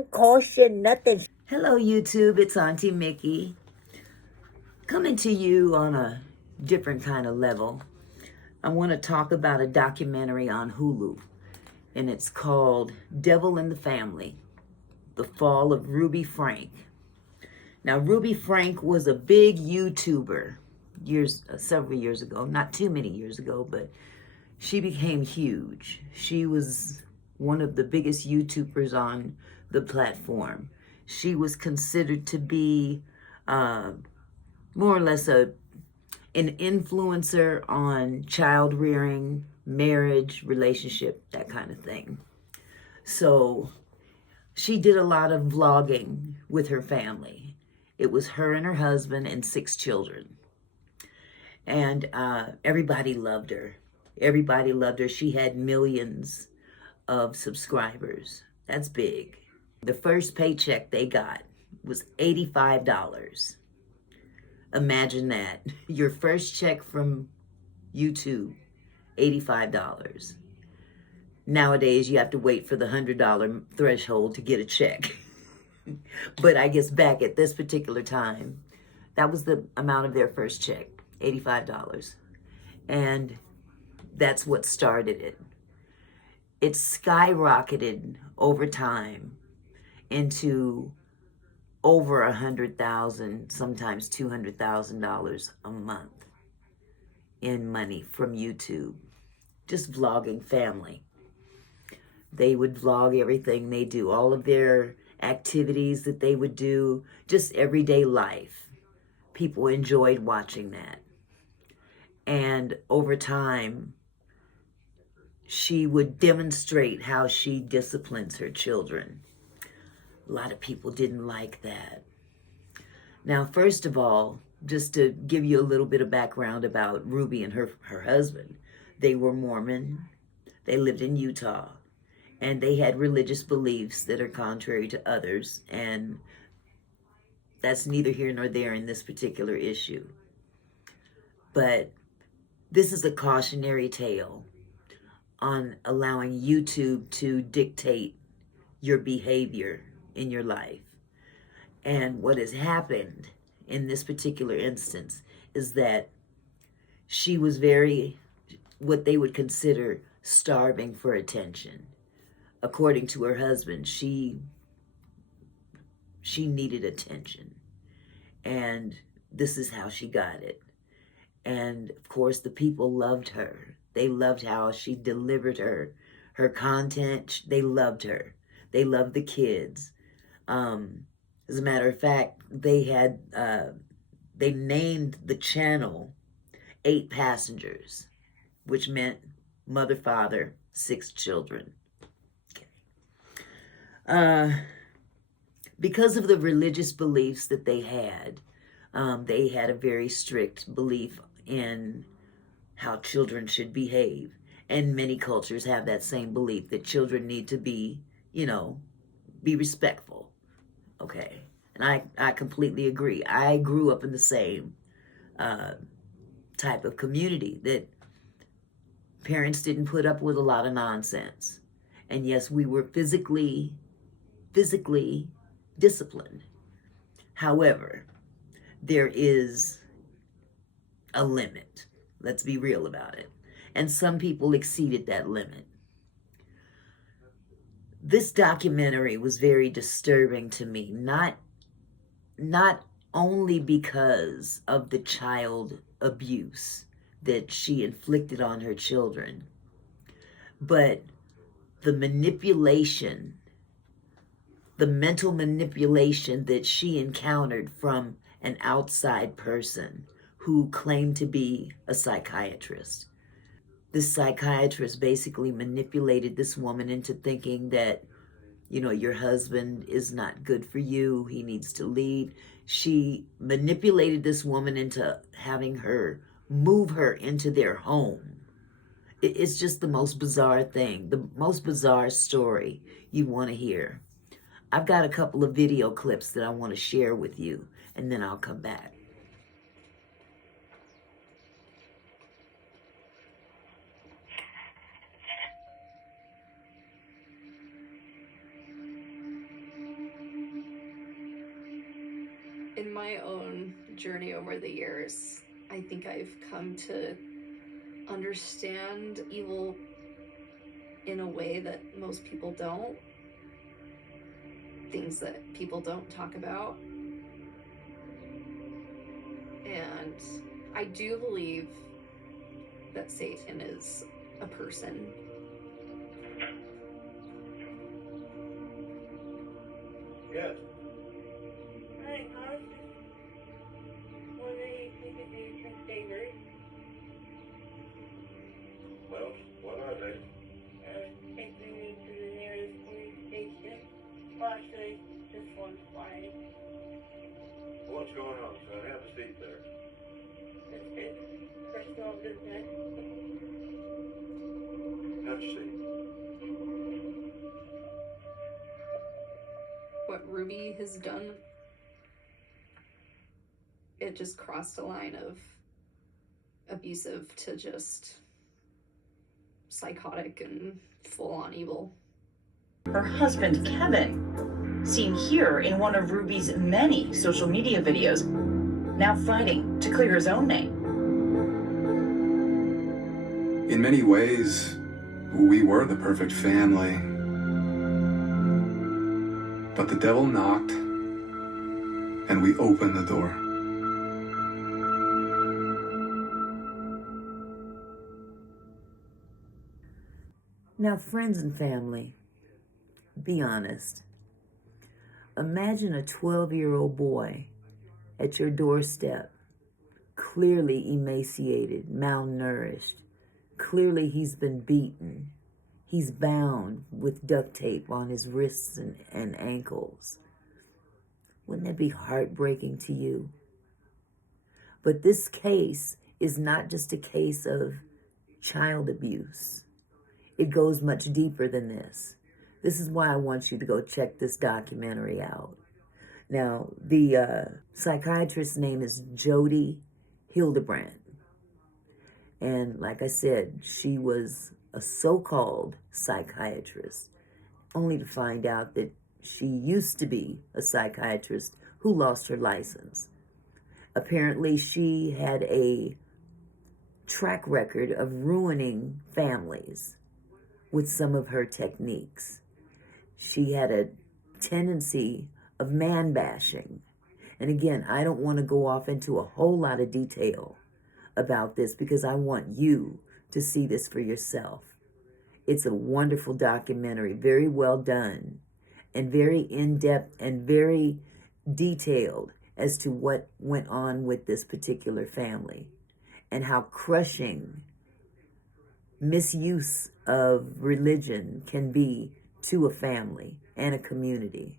don't cost you nothing. Hello YouTube, it's Auntie Mickey. Coming to you on a different kind of level. I want to talk about a documentary on Hulu, and it's called Devil in the Family, The Fall of Ruby Franke. Now, Ruby Franke was a big YouTuber several years ago, not too many years ago, but she became huge. She was one of the biggest YouTubers on the platform. She was considered to be more or less an influencer on child rearing, marriage, relationship, that kind of thing. So she did a lot of vlogging with her family. It was her and her husband and 6 children. And everybody loved her. Everybody loved her. She had millions of subscribers. That's big. The first paycheck they got was $85. Imagine that. Your first check from YouTube, $85. Nowadays, you have to wait for the $100 threshold to get a check. But I guess back at this particular time, that was the amount of their first check, $85. And that's what started it. It skyrocketed over time into over $100,000, sometimes $200,000 a month in money from YouTube. Just vlogging family. They would vlog everything they do, all of their activities that they would do, just everyday life. People enjoyed watching that. And over time, she would demonstrate how she disciplines her children. A lot of people didn't like that. Now, first of all, just to give you a little bit of background about Ruby and her husband, they were Mormon. They lived in Utah, and they had religious beliefs that are contrary to others, and that's neither here nor there in this particular issue. But this is a cautionary tale on allowing YouTube to dictate your behavior in your life. And what has happened in this particular instance is that she was what they would consider starving for attention. According to her husband, she needed attention. And this is how she got it. And of course, the people loved her. They loved how she delivered her content. They loved her. They loved the kids. As a matter of fact, they named the channel 8 Passengers, which meant mother, father, 6 children. Because of the religious beliefs that they had a very strict belief in how children should behave. And many cultures have that same belief that children need to be, be respectful. Okay. And I completely agree. I grew up in the same type of community that parents didn't put up with a lot of nonsense. And yes, we were physically disciplined. However, there is a limit. Let's be real about it. And some people exceeded that limit. This documentary was very disturbing to me, not only because of the child abuse that she inflicted on her children, but the manipulation, the mental manipulation that she encountered from an outside person who claimed to be a psychiatrist. This psychiatrist basically manipulated this woman into thinking that, your husband is not good for you. He needs to leave. She manipulated this woman into having her move her into their home. It's just the most bizarre thing, the most bizarre story you want to hear. I've got a couple of video clips that I want to share with you, and then I'll come back. In my own journey over the years, I think I've come to understand evil in a way that most people don't. Things that people don't talk about. And I do believe that Satan is a person. Yes. Hi, I was just wondering if you could do some favors. Well, what are they? Taking me to the nearest police station. Well, actually, just one flight. What's going on, son? Have a seat there. This is personal business. Have a seat. What Ruby has done, it just crossed a line of abusive to just psychotic and full-on evil. Her husband, Kevin, seen here in one of Ruby's many social media videos, now fighting to clear his own name. In many ways, we were the perfect family. But the devil knocked, and we opened the door. Now, friends and family, be honest. Imagine a 12-year-old boy at your doorstep, clearly emaciated, malnourished. Clearly he's been beaten. He's bound with duct tape on his wrists and ankles. Wouldn't that be heartbreaking to you? But this case is not just a case of child abuse. It goes much deeper than this. This is why I want you to go check this documentary out. Now, the psychiatrist's name is Jody Hildebrandt. And like I said, she was a so-called psychiatrist, only to find out that she used to be a psychiatrist who lost her license. Apparently, she had a track record of ruining families with some of her techniques. She had a tendency of man-bashing. And again, I don't want to go off into a whole lot of detail about this because I want you to see this for yourself. It's a wonderful documentary, very well done, and very in-depth and very detailed as to what went on with this particular family and how crushing misuse of religion can be to a family and a community.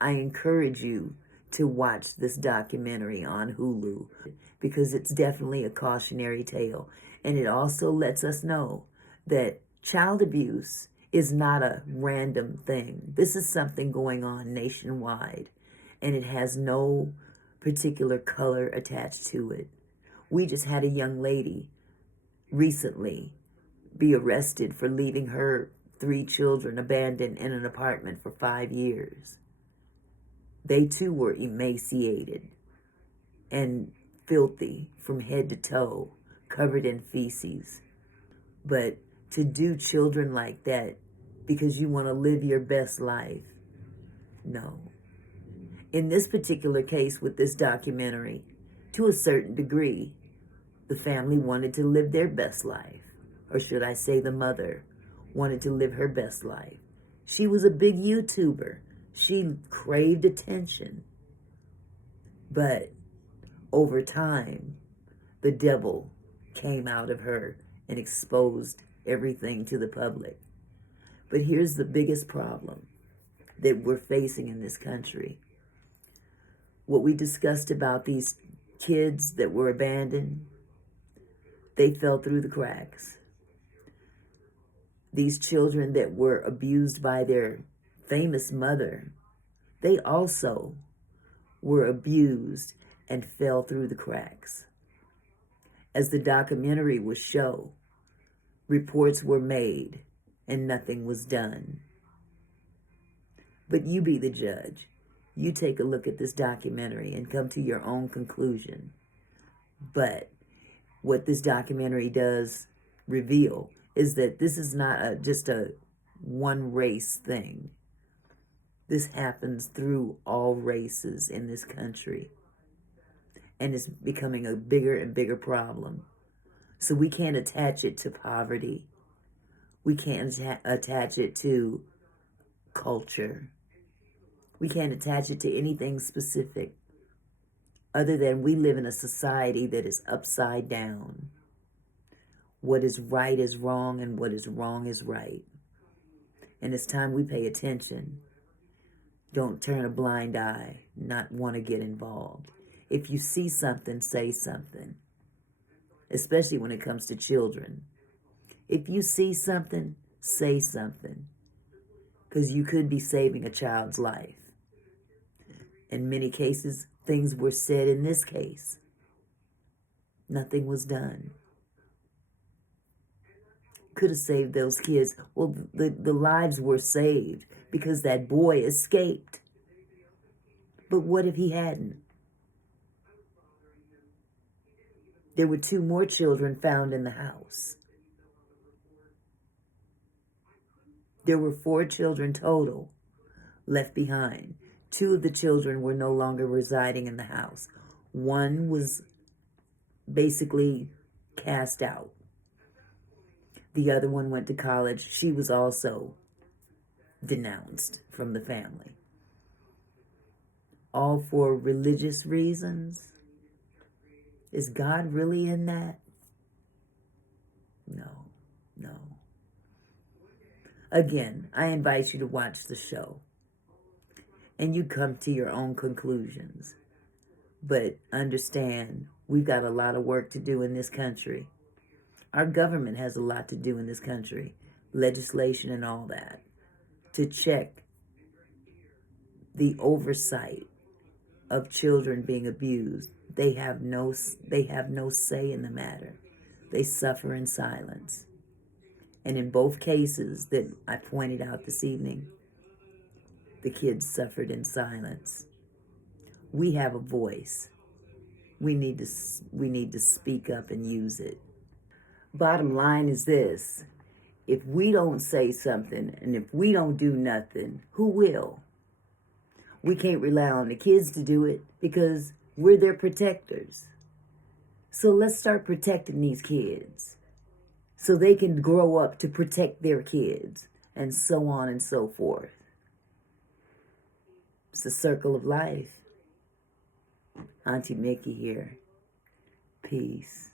I encourage you to watch this documentary on Hulu because it's definitely a cautionary tale. And it also lets us know that child abuse is not a random thing. This is something going on nationwide, and it has no particular color attached to it. We just had a young lady recently be arrested for leaving her 3 children abandoned in an apartment for 5 years. They too were emaciated and filthy from head to toe, covered in feces. But to do children like that because you want to live your best life, no. In this particular case with this documentary, to a certain degree, the family wanted to live their best life. Or should I say the mother wanted to live her best life. She was a big YouTuber. She craved attention. But over time, the devil came out of her and exposed everything to the public. But here's the biggest problem that we're facing in this country. What we discussed about these kids that were abandoned, they fell through the cracks. These children that were abused by their famous mother, they also were abused and fell through the cracks. As the documentary would show, reports were made and nothing was done. But you be the judge. You take a look at this documentary and come to your own conclusion. But what this documentary does reveal is that this is not just a one race thing. This happens through all races in this country. And it's becoming a bigger and bigger problem. So we can't attach it to poverty. We can't attach it to culture. We can't attach it to anything specific other than we live in a society that is upside down. What is right is wrong, and what is wrong is right. And it's time we pay attention. Don't turn a blind eye, not want to get involved. If you see something, say something, especially when it comes to children. If you see something, say something, because you could be saving a child's life. In many cases, things were said in this case. Nothing was done. Could have saved those kids. Well, the lives were saved because that boy escaped. But what if he hadn't? There were 2 more children found in the house. There were 4 children total left behind. 2 of the children were no longer residing in the house. 1 was basically cast out. The other one went to college. She was also denounced from the family. All for religious reasons. Is God really in that? No. Again, I invite you to watch the show. And you come to your own conclusions. But understand, we've got a lot of work to do in this country. Our government has a lot to do in this country. Legislation and all that. To check the oversight of children being abused. They have no say in the matter. They suffer in silence. And in both cases that I pointed out this evening, the kids suffered in silence. We have a voice. We need to speak up and use it. Bottom line is this. If we don't say something and if we don't do nothing, who will? We can't rely on the kids to do it because we're their protectors. So let's start protecting these kids so they can grow up to protect their kids, and so on and so forth. It's the circle of life. Auntie Mickey here. Peace.